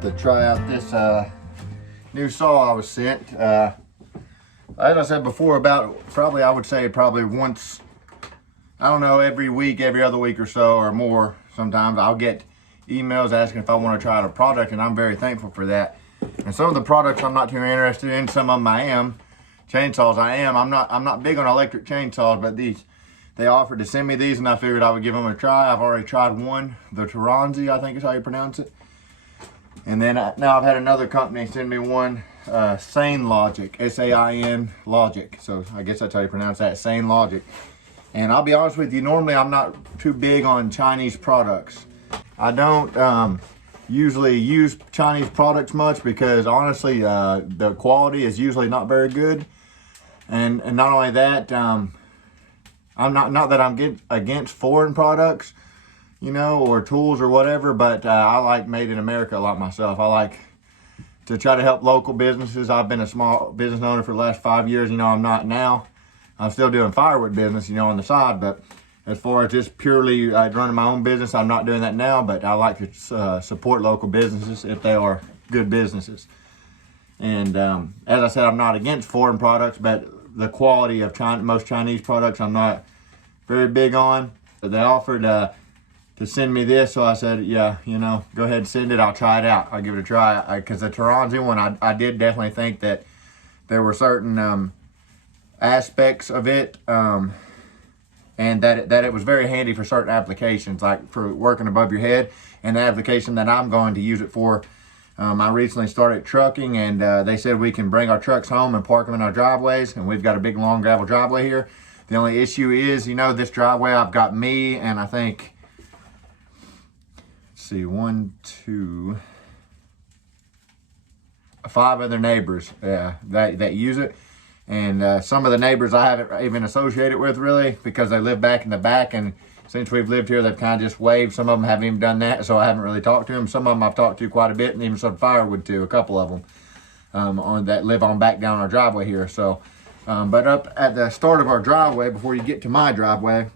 about to try out this new saw I was sent. As I said before, I would say probably once, I don't know, every week, every other week or so or more, sometimes I'll get emails asking if I want to try out a product, and I'm very thankful for that. And some of the products I'm not too interested in, some of them I am. Chainsaws I am. I'm not big on electric chainsaws, but they offered to send me these, and I figured I would give them a try. I've already tried one, the Taranzi, I think is how you pronounce it. And then now I've had another company send me one, Sainlogic, S-A-I-N Logic. So I guess that's how you pronounce that, Sainlogic. And I'll be honest with you, normally I'm not too big on Chinese products. I don't usually use Chinese products much because honestly, the quality is usually not very good. And not only that, I'm not that I'm against foreign products, you know, or tools or whatever, but I like made in America a lot myself. I like to try to help local businesses. I've been a small business owner for the last 5 years. You know, I'm not now. I'm still doing firewood business, you know, on the side, but as far as just purely running my own business, I'm not doing that now, but I like to support local businesses if they are good businesses. And as I said, I'm not against foreign products, but the quality of most Chinese products I'm not very big on. But they offered to send me this, so I said, yeah, you know, go ahead and send it. I'll try it out. I'll give it a try. Because the Taranzi one, I did definitely think that there were certain aspects of it, and that it was very handy for certain applications, like for working above your head. And the application that I'm going to use it for, I recently started trucking, and they said we can bring our trucks home and park them in our driveways, and we've got a big long gravel driveway here. The only issue is, you know, this driveway, I've got me and I think, let's see, 1, 2, 5 other neighbors that use it. And some of the neighbors I haven't even associated with really, because they live back in the back, and since we've lived here, they've kind of just waved. Some of them haven't even done that, so I haven't really talked to them. Some of them I've talked to quite a bit, and even some firewood too, a couple of them that live on back down our driveway here. So, but up at the start of our driveway, before you get to my driveway,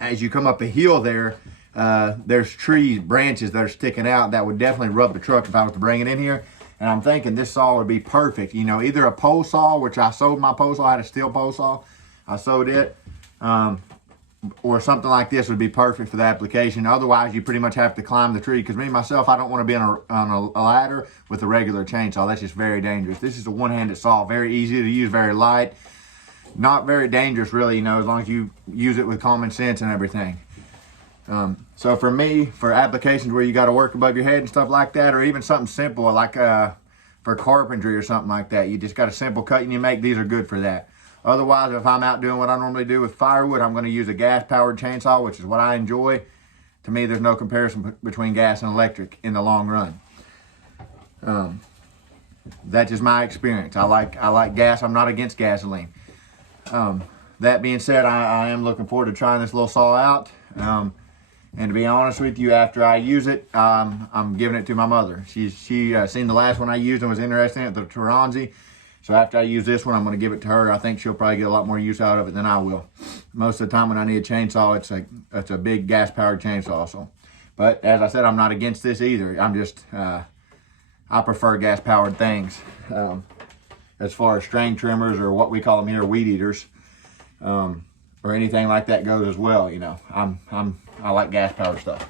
as you come up a hill there, there's trees, branches that are sticking out that would definitely rub the truck if I was to bring it in here. And I'm thinking this saw would be perfect. You know, either a pole saw, which I sold my pole saw, I had a steel pole saw, I sold it, or something like this would be perfect for the application. Otherwise, you pretty much have to climb the tree, because me, myself, I don't want to be on a ladder with a regular chainsaw. That's just very dangerous. This is a one-handed saw, very easy to use, very light, not very dangerous really, you know, as long as you use it with common sense and everything. So for me, for applications where you got to work above your head and stuff like that, or even something simple like for carpentry or something like that, you just got a simple cut and you make, these are good for that. Otherwise, if I'm out doing what I normally do with firewood, I'm going to use a gas-powered chainsaw, which is what I enjoy. To me, there's no comparison between gas and electric in the long run. That's just my experience. I like gas. I'm not against gasoline. That being said, I am looking forward to trying this little saw out. And to be honest with you, after I use it, I'm giving it to my mother. She seen the last one I used and was interested in it, the Taranzi. So after I use this one, I'm going to give it to her. I think she'll probably get a lot more use out of it than I will. Most of the time when I need a chainsaw, it's a big gas-powered chainsaw. So, but as I said, I'm not against this either. I'm just, I prefer gas-powered things. As far as string trimmers, or what we call them here, weed eaters, or anything like that goes as well, you know. I like gas-powered stuff.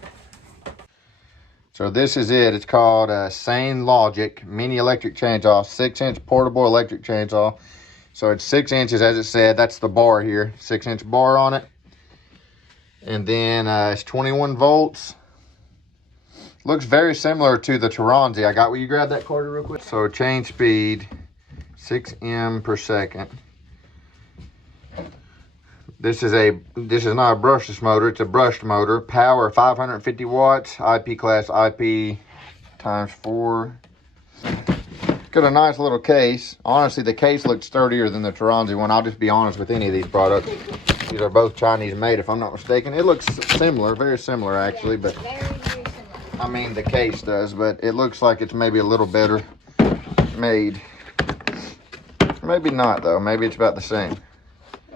So this is it. It's called Sainlogic Mini Electric Chainsaw, 6-inch portable electric chainsaw. So it's 6 inches, as it said. That's the bar here, 6-inch bar on it. And then it's 21 volts. Looks very similar to the Taranzi. Will you grab that, Carter, real quick? So chain speed, 6 M per second. This is not a brushless motor, it's a brushed motor. Power 550 watts, IP class IP times 4. Got a nice little case. Honestly, the case looks sturdier than the Taranzi one. I'll just be honest with any of these products. These are both Chinese made, if I'm not mistaken. It looks similar, very similar actually, but I mean the case does, but it looks like it's maybe a little better made. Maybe not though, maybe it's about the same.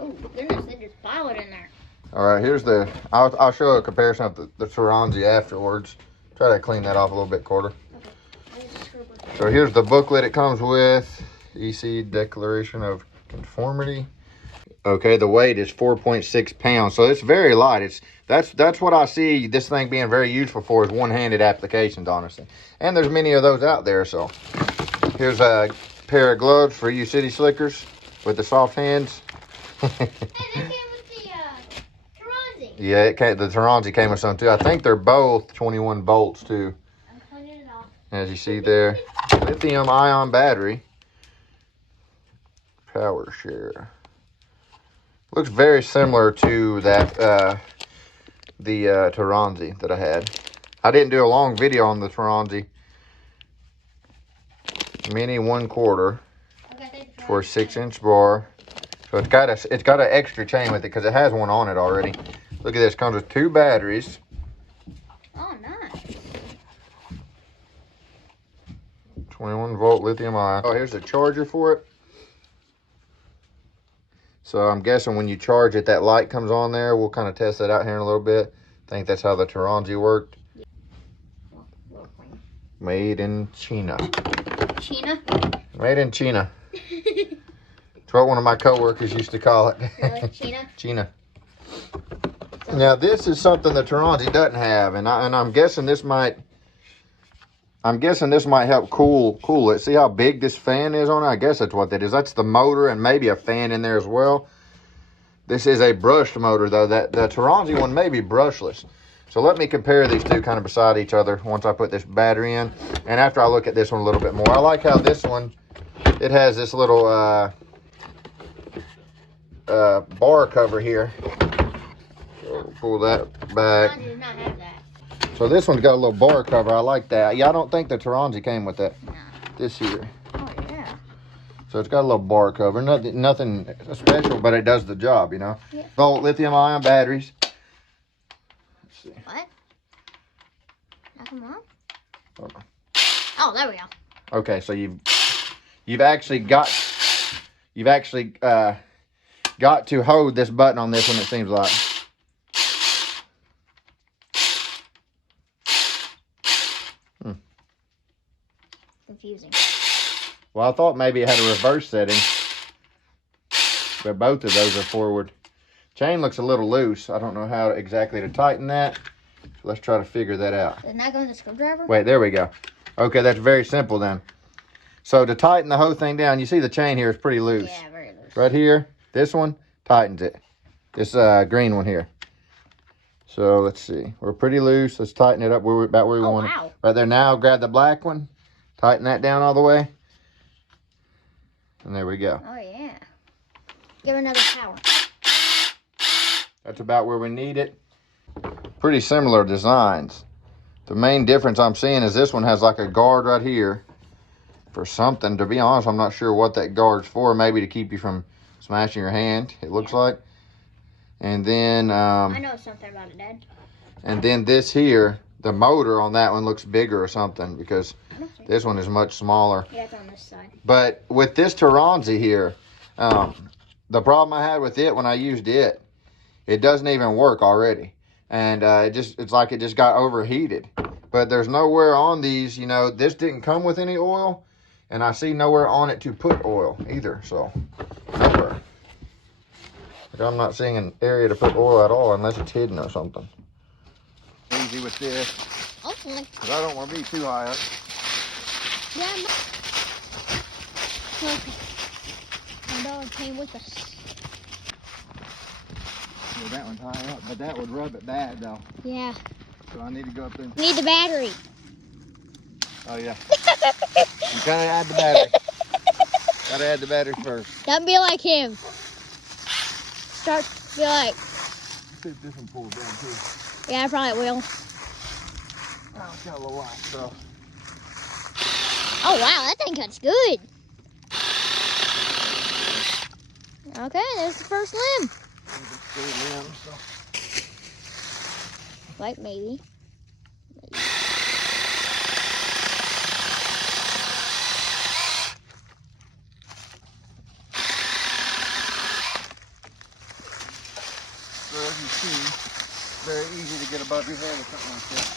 Oh, goodness, they just pile it in there. All right, here's I'll show a comparison of the Taranzi afterwards. Try to clean that off a little bit, Carter. Okay. So here's the booklet it comes with. EC Declaration of Conformity. Okay, the weight is 4.6 pounds, so it's very light. That's what I see this thing being very useful for, is one-handed applications, honestly. And there's many of those out there. So here's a pair of gloves for you city slickers with the soft hands. Hey, they came with the Taranzi. Yeah, the Taranzi came with some too. I think they're both 21 volts too. I'm cleaning it off. As you see there, lithium-ion battery. Power share. Looks very similar to that, the Taranzi that I had. I didn't do a long video on the Taranzi. Mini 1/4 for a 6-inch bar. So it's got an extra chain with it because it has one on it already. Look at this, comes with 2 batteries. Oh, nice. 21 volt lithium ion. Oh, here's the charger for it. So I'm guessing when you charge it, that light comes on there. We'll kind of test that out here in a little bit. I think that's how the Taranzi worked. Made in China. China? Made in China. That's what one of my coworkers used to call it. Really? China? China. Now this is something the Taranzi doesn't have, and I'm guessing this might. I'm guessing this might help cool it. See how big this fan is on it? I guess that's what that is. That's the motor and maybe a fan in there as well. This is a brushed motor though. The Taranzi one may be brushless. So let me compare these two kind of beside each other once I put this battery in. And after I look at this one a little bit more. I like how this one, it has this little bar cover here. So pull that back. I did not have that. So this one's got a little bar cover. I like that. Yeah, I don't think the Taranzi came with that. No. This here. Oh, yeah. So it's got a little bar cover. Nothing special, but it does the job, you know. Yeah. Volt lithium-ion batteries. Let's see. What? Now come on. Hold on. Oh, there we go. Okay, so you've actually got to hold this button on this one, it seems like. Confusing. Well, I thought maybe it had a reverse setting, but both of those are forward. Chain looks a little loose. I don't know how exactly to tighten that. So let's try to figure that out. Isn't that going with the screwdriver? Wait, there we go. Okay, that's very simple then. So to tighten the whole thing down, you see the chain here is pretty loose. Yeah, very loose. Right here, this one tightens it. This green one here. So let's see. We're pretty loose. Let's tighten it up about where we want wow. it. Right there now, grab the black one. Tighten that down all the way. And there we go. Oh, yeah. Give it another power. That's about where we need it. Pretty similar designs. The main difference I'm seeing is this one has like a guard right here for something. To be honest, I'm not sure what that guard's for. Maybe to keep you from smashing your hand, it looks like. And then I know something about it, Dad. and then this here, the motor on that one looks bigger or something, because this one is much smaller. Yeah, it's on this side. But with this Taranzi here, the problem I had with it when I used it, it doesn't even work already. And it's like it just got overheated. But there's nowhere on these, you know, this didn't come with any oil. And I see nowhere on it to put oil either. So, nowhere. Like, I'm not seeing an area to put oil at all unless it's hidden or something. Easy with this. Hopefully. Because I don't want to be too high up. Yeah, okay. My dog came with us. Yeah, that one's high up, but that would rub it bad though. Yeah. So I need to go up there. Need the battery. Oh yeah. You gotta add the battery. Gotta add the battery first. Don't be like him. Start to be like. See if this one pulls down too. Yeah, I probably will. Oh, it's got a little light, so. Oh wow, that thing cuts good. Okay, there's the first limb. Like maybe. So as you see, very easy to get above your head or something like that.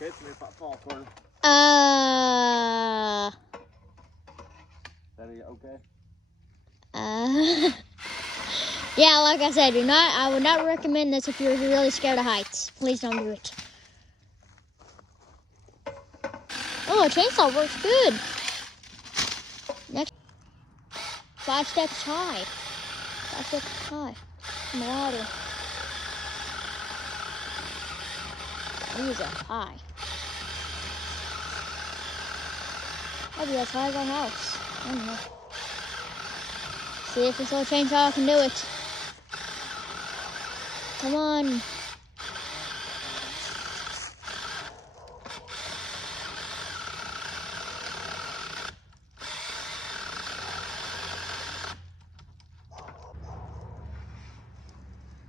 Catch me if I fall, Carter. Is that okay? Yeah, like I said, I would not recommend this if you're really scared of heights. Please don't do it. Oh, a chainsaw works good. Next, 5 steps high. 5 steps high. On the ladder. These are high. Maybe as high as our house. I don't know. See if this little chainsaw can do it. Come on.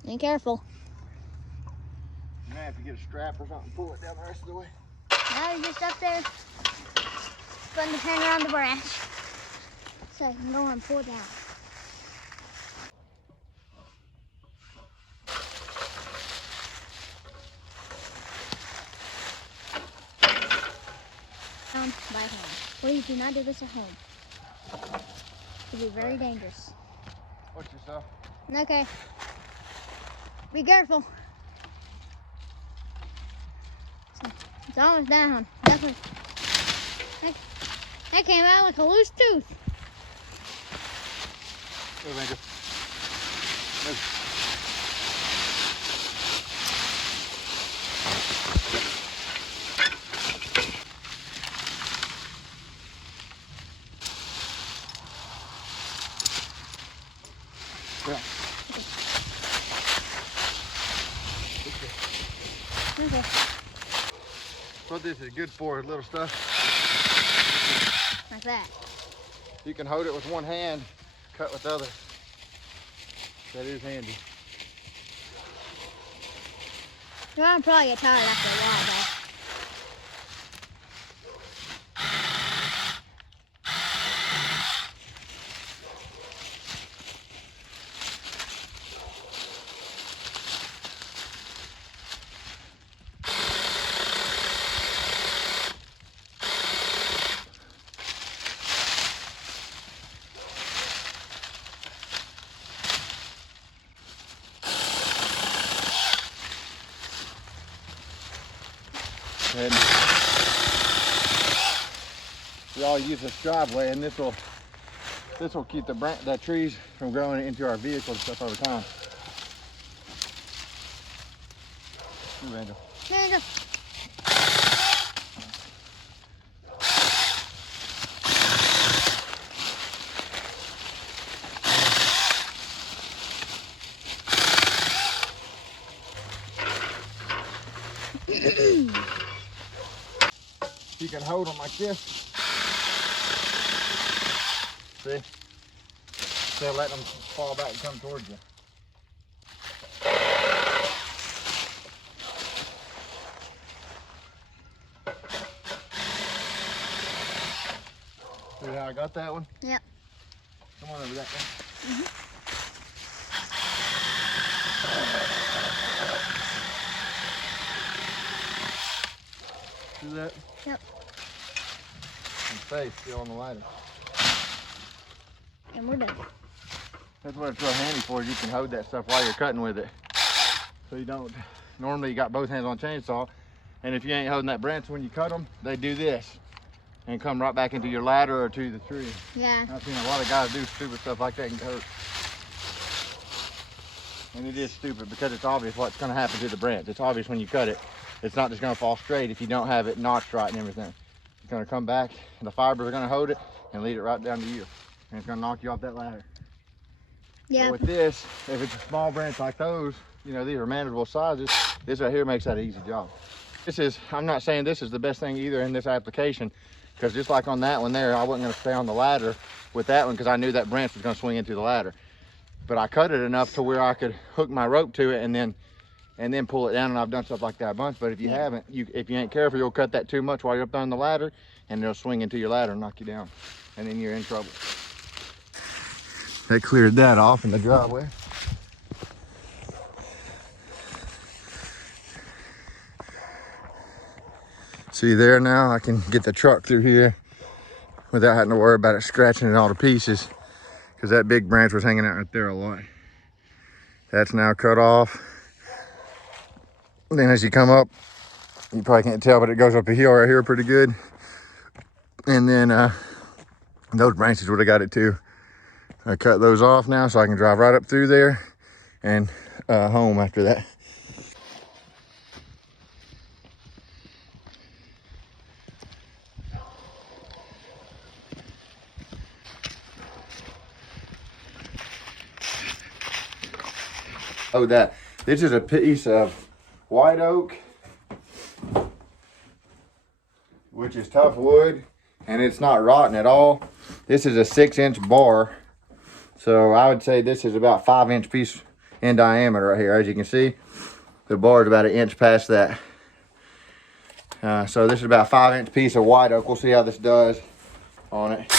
Be careful. You might have to get a strap or something, pull it down the rest of the way. Now you're just up there, going to turn around the branch. So I can go and pull down. Down by hand. Please do not do this at home. It could be very dangerous. Watch yourself. Okay. Be careful. It's almost down. Definitely. That came out like a loose tooth. Move, Angel. Move. Yeah. Okay. What this is good for, little stuff. Like that. You can hold it with one hand, cut with the other. That is handy. You're gonna probably get tired after a while, though. And we all use this driveway, and this will keep the trees from growing into our vehicle and stuff over time. Move, Angel. There you go. You can hold them like this. See? They'll let them fall back and come towards you. See how I got that one? Yep. Come on over that way. See that? Yep. And stay still on the ladder. And we're done. That's what it's real handy for. You can hold that stuff while you're cutting with it. So you don't, normally you got both hands on chainsaw, and if you ain't holding that branch when you cut them, they do this and come right back into your ladder or to the tree. Yeah. I've seen a lot of guys do stupid stuff like that and get hurt. And it is stupid because it's obvious what's gonna happen to the branch. It's obvious when you cut it. It's not just gonna fall straight if you don't have it notched right and everything. It's gonna come back, and the fibers are gonna hold it and lead it right down to you. And it's gonna knock you off that ladder. Yeah. But with this, if it's a small branch like those, you know, these are manageable sizes, this right here makes that an easy job. I'm not saying this is the best thing either in this application, because just like on that one there, I wasn't gonna stay on the ladder with that one because I knew that branch was gonna swing into the ladder. But I cut it enough to where I could hook my rope to it and then pull it down, and I've done stuff like that a bunch. But if you haven't, if you ain't careful, you'll cut that too much while you're up there on the ladder, and it'll swing into your ladder and knock you down, and then you're in trouble. That cleared that off in the driveway. See there now, I can get the truck through here without having to worry about it scratching it all to pieces, because that big branch was hanging out right there a lot. That's now cut off. Then as you come up, you probably can't tell, but it goes up a hill right here pretty good. And then those branches would have got it too. I cut those off now so I can drive right up through there and home after that. Oh, this is a piece of white oak, which is tough wood, and it's not rotten at all. This is a 6-inch bar, so I would say this is about 5-inch piece in diameter right here. As you can see, the bar is about 1 inch past that. So this is about a 5-inch piece of white oak. We'll see how this does on it.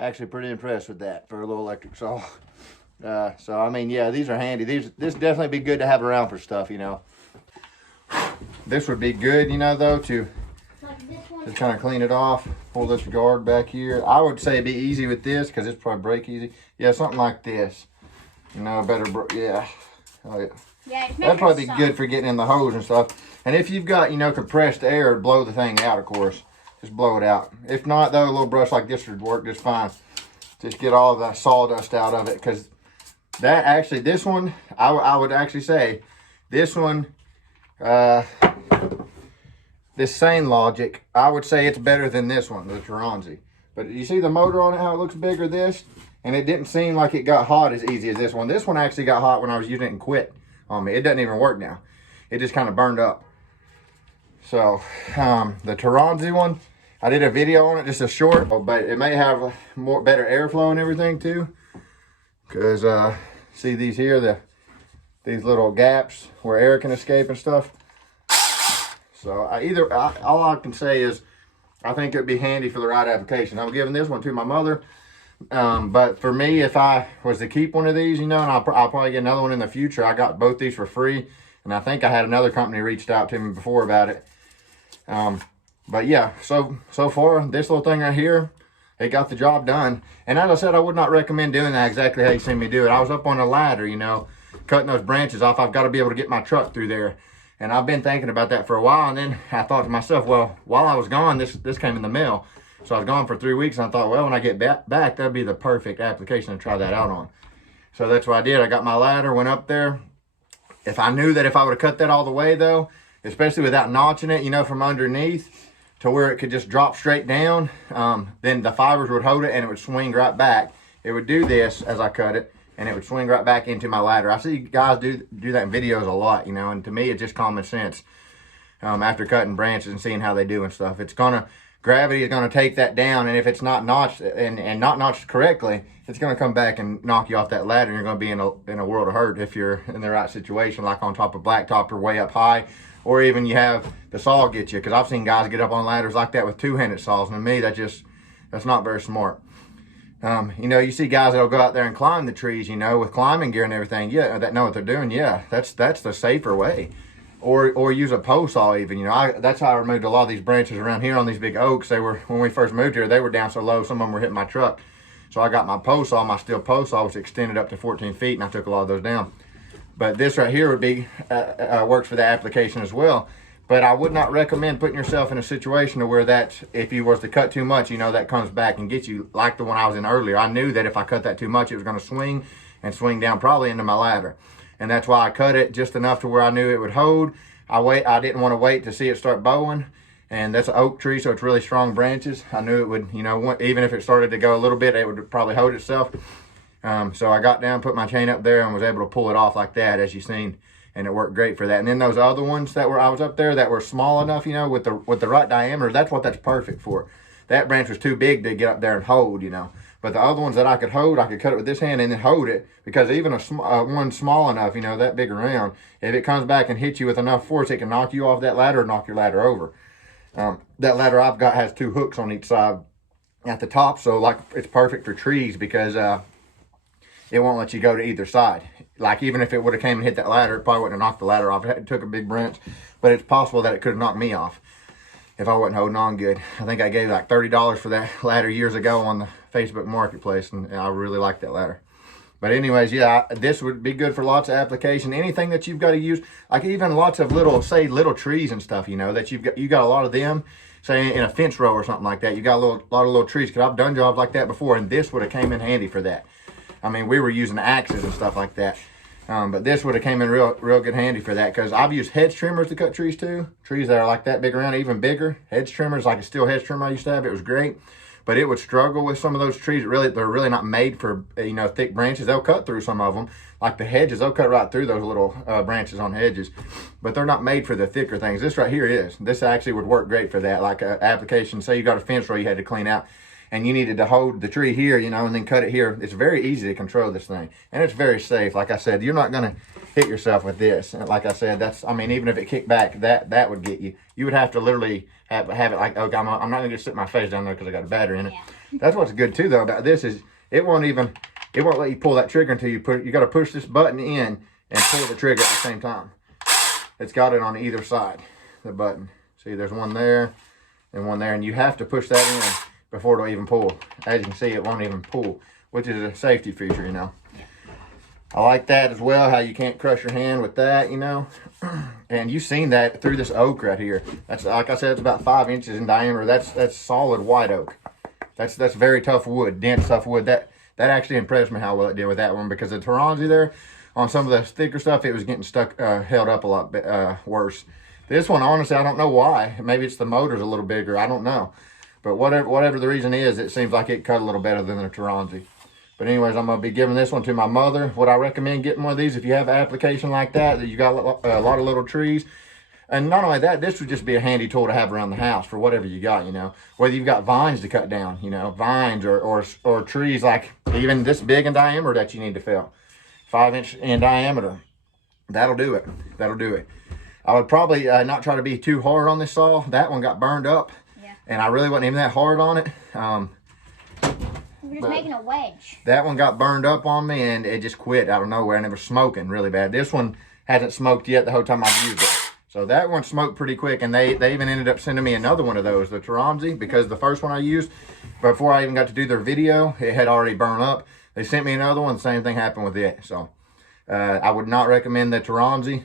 Actually pretty impressed with that for a little electric saw. So I mean, yeah, these are handy. This definitely be good to have around for stuff, you know. This would be good, you know, though, to kind of clean it off. Pull this guard back here. I would say it'd be easy with this because it's probably break easy. Yeah, something like this. You know, yeah. Oh, yeah. Yeah, that'd probably be good for getting in the hose and stuff. And if you've got, you know, compressed air, blow the thing out, of course. Just blow it out. If not, though, a little brush like this would work just fine. Just get all the sawdust out of it, because that actually, this one, I would actually say, this one, this Sainlogic, I would say it's better than this one, the Taranzi. But you see the motor on it, how it looks bigger, this? And it didn't seem like it got hot as easy as this one. This one actually got hot when I was using it and quit on me. It doesn't even work now. It just kind of burned up. So, the Taranzi one, I did a video on it, just a short, but it may have better airflow and everything too. Because, see these here, these little gaps where air can escape and stuff. So, all I can say is, I think it'd be handy for the right application. I'm giving this one to my mother. But for me, if I was to keep one of these, you know, and I'll probably get another one in the future. I got both these for free. And I think I had another company reached out to me before about it. But yeah, so far, this little thing right here, it got the job done. And as I said, I would not recommend doing that exactly how you seen me do it. I was up on a ladder, you know, cutting those branches off. I've got to be able to get my truck through there. And I've been thinking about that for a while. And then I thought to myself, well, while I was gone, this came in the mail. So I was gone for 3 weeks. And I thought, well, when I get back, that'd be the perfect application to try that out on. So that's what I did. I got my ladder, went up there. If I knew that if I would have cut that all the way, though, especially without notching it, you know, from underneath to where it could just drop straight down, then the fibers would hold it and it would swing right back. It would do this as I cut it, and it would swing right back into my ladder. I see guys do that in videos a lot, you know, and to me, it's just common sense. After cutting branches and seeing how they do and stuff, gravity is gonna take that down, and if it's not notched and not notched correctly, it's gonna come back and knock you off that ladder, and you're gonna be in a world of hurt if you're in the right situation, like on top of blacktop or way up high, or even you have the saw get you. Because I've seen guys get up on ladders like that with two-handed saws, and to me, that's not very smart. You know, you see guys that'll go out there and climb the trees, you know, with climbing gear and everything. Yeah, that know what they're doing. Yeah, that's the safer way. Or use a pole saw even, you know. That's how I removed a lot of these branches around here on these big oaks. When we first moved here, they were down so low, some of them were hitting my truck. So I got my pole saw, my steel pole saw, which extended up to 14 feet, and I took a lot of those down. But this right here would be, works for the application as well. But I would not recommend putting yourself in a situation where if you was to cut too much, you know, that comes back and gets you, like the one I was in earlier. I knew that if I cut that too much, it was gonna swing and swing down probably into my ladder. And that's why I cut it just enough to where I knew it would hold. I didn't want to wait to see it start bowing. And that's an oak tree, so it's really strong branches. I knew it would, you know, even if it started to go a little bit, it would probably hold itself. So I got down, put my chain up there, and was able to pull it off like that, as you seen. And it worked great for that. And then those other ones I was up there that were small enough, you know, with the right diameter, that's what that's perfect for. That branch was too big to get up there and hold, you know. But the other ones that I could hold, I could cut it with this hand and then hold it, because even one small enough, you know, that big around, if it comes back and hits you with enough force, it can knock you off that ladder or knock your ladder over. That ladder I've got has 2 hooks on each side at the top, so like it's perfect for trees, because it won't let you go to either side. Like even if it would have came and hit that ladder, it probably wouldn't have knocked the ladder off. It took a big branch, but it's possible that it could have knocked me off if I wasn't holding on good. I think I gave like $30 for that ladder years ago on the Facebook Marketplace, and I really like that ladder. But anyways, yeah, this would be good for lots of application. Anything that you've got to use, like even lots of little trees and stuff, you know, that you got a lot of them, say in a fence row or something like that. You got a lot of little trees, because I've done jobs like that before, and this would have came in handy for that. I mean, we were using axes and stuff like that. But this would have came in real good handy for that, because I've used hedge trimmers to cut trees too. Trees that are like that big around, even bigger. Hedge trimmers, like a steel hedge trimmer I used to have, it was great. But it would struggle with some of those trees. They're really not made for, you know, thick branches. They'll cut through some of them. Like the hedges, they'll cut right through those little branches on hedges. But they're not made for the thicker things. This right here is. This actually would work great for that. Like an application, say you got a fence row you had to clean out, and you needed to hold the tree here, you know, and then cut it here. It's very easy to control this thing. And it's very safe. Like I said, you're not going to hit yourself with this. And like I said, I mean, even if it kicked back, that would get you. You would have to literally have it like, okay, I'm not going to just sit my face down there because I got a battery in it. Yeah. That's what's good too, though, about this is it won't let you pull that trigger until you got to push this button in and pull the trigger at the same time. It's got it on either side, the button. See, there's one there and one there, and you have to push that in before it'll even pull. As you can see, it won't even pull, which is a safety feature, you know. I like that as well, how you can't crush your hand with that, you know. And you've seen that through this oak right here. That's, like I said, it's about 5 inches in diameter. That's solid white oak. That's very tough wood, dense tough wood. That actually impressed me how well it did with that one, because the Taranzi there, on some of the thicker stuff, it was getting stuck, held up a lot worse. This one, honestly, I don't know why. Maybe it's the motor's a little bigger. I don't know. But whatever the reason is, it seems like it cut a little better than the Taranzi. But anyways, I'm going to be giving this one to my mother. Would I recommend getting one of these if you have an application like that you got a lot of little trees? And not only that, this would just be a handy tool to have around the house for whatever you got, you know. Whether you've got vines to cut down, you know, vines or trees like even this big in diameter that you need to fell. 5 inch in diameter. That'll do it. That'll do it. I would probably not try to be too hard on this saw. That one got burned up. Yeah. And I really wasn't even that hard on it. We're just making a wedge. That one got burned up on me, and it just quit out of nowhere, and it was smoking really bad. This one hasn't smoked yet the whole time I've used it. So that one smoked pretty quick, and they even ended up sending me another one of those, the Taranzi, because the first one I used, before I even got to do their video, it had already burned up. They sent me another one, the same thing happened with it. So I would not recommend the Taranzi.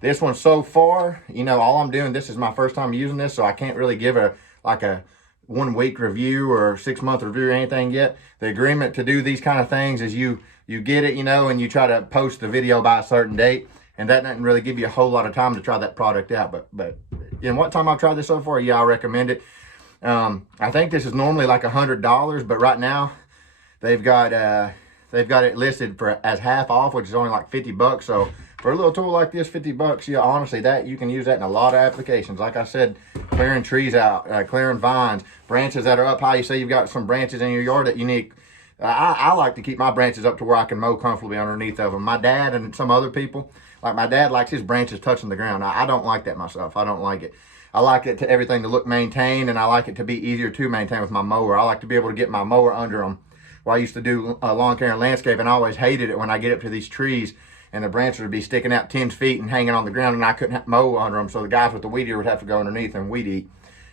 This one so far, you know, all I'm doing, this is my first time using this, so I can't really give a 1 week review or 6 month review or anything yet. The agreement to do these kind of things is you get it, you know, and you try to post the video by a certain date, and that doesn't really give you a whole lot of time to try that product out. But in what time I've tried this so far, yeah, I recommend it. I think this is normally like $100, but right now they've got it listed for as half off, which is only like 50 bucks. So for a little tool like this, 50 bucks, yeah, honestly, that you can use that in a lot of applications. Like I said, clearing trees out, clearing vines, branches that are up high. You say you've got some branches in your yard that you need. I like to keep my branches up to where I can mow comfortably underneath of them. My dad and some other people, like my dad likes his branches touching the ground. I don't like that myself. I don't like it. I like it to everything to look maintained, and I like it to be easier to maintain with my mower. I like to be able to get my mower under them. Well, I used to do lawn care and landscape, and I always hated it when I get up to these trees and the branches would be sticking out 10 feet and hanging on the ground, and I couldn't mow under them. So the guys with the weed eater would have to go underneath and weed eat.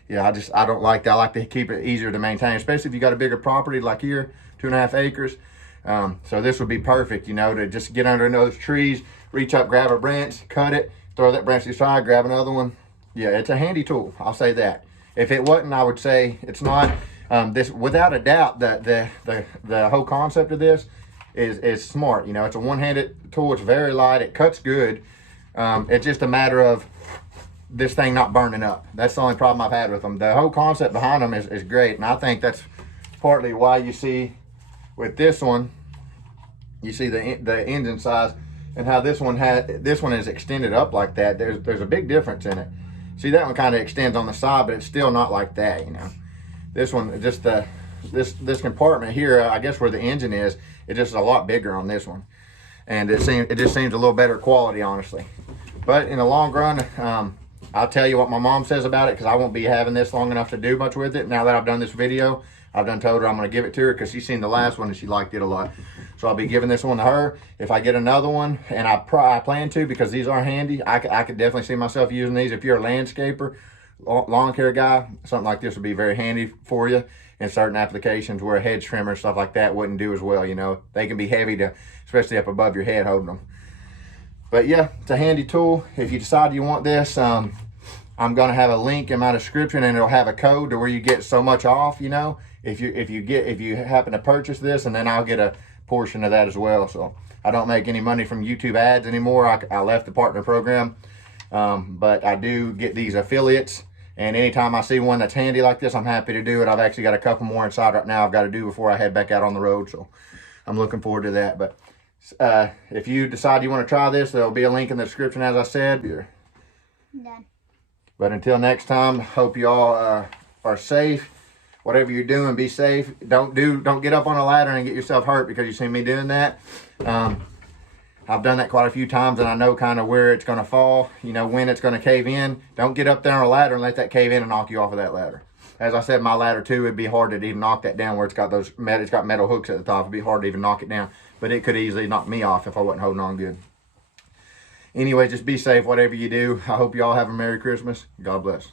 Yeah, I don't like that. I like to keep it easier to maintain, especially if you got a bigger property like here, 2.5 acres. So this would be perfect, you know, to just get under those trees, reach up, grab a branch, cut it, throw that branch to the side, grab another one. Yeah, it's a handy tool. I'll say that. If it wasn't, I would say it's not. This, without a doubt, the whole concept of this is smart. You know, it's a one-handed tool. It's very light. It cuts good. It's just a matter of this thing not burning up. That's the only problem I've had with them. The whole concept behind them is great, and I think that's partly why you see with this one, you see the engine size and how this one is extended up like that. There's a big difference in it. See, that one kind of extends on the side, but it's still not like that, you know. This one, just the this compartment here, I guess where the engine is, it just is a lot bigger on this one. And it just seems a little better quality, honestly. But in the long run, I'll tell you what my mom says about it, because I won't be having this long enough to do much with it. Now that I've done this video, I've done told her I'm going to give it to her, because she's seen the last one and she liked it a lot. So I'll be giving this one to her. If I get another one, and I plan to, because these are handy, I could definitely see myself using these. If you're a landscaper, lawn care guy, something like this would be very handy for you in certain applications where a hedge trimmer and stuff like that wouldn't do as well. You know, they can be heavy to, especially up above your head holding them. But yeah, it's a handy tool. If you decide you want this, I'm gonna have a link in my description, and it'll have a code to where you get so much off, you know, if you happen to purchase this, and then I'll get a portion of that as well. So I don't make any money from YouTube ads anymore. I left the partner program, but I do get these affiliates, and anytime I see one that's handy like this, I'm happy to do it. I've actually got a couple more inside right now I've got to do before I head back out on the road, so I'm looking forward to that. But if you decide you want to try this, there'll be a link in the description, as I said. Done. But until next time, hope you all are safe. Whatever you're doing, be safe. Don't get up on a ladder and get yourself hurt because you see me doing that. I've done that quite a few times, and I know kind of where it's going to fall, you know, when it's going to cave in. Don't get up there on a ladder and let that cave in and knock you off of that ladder. As I said, my ladder too, it'd be hard to even knock that down where it's got metal hooks at the top. It'd be hard to even knock it down, but it could easily knock me off if I wasn't holding on good. Anyway, just be safe, whatever you do. I hope you all have a Merry Christmas. God bless.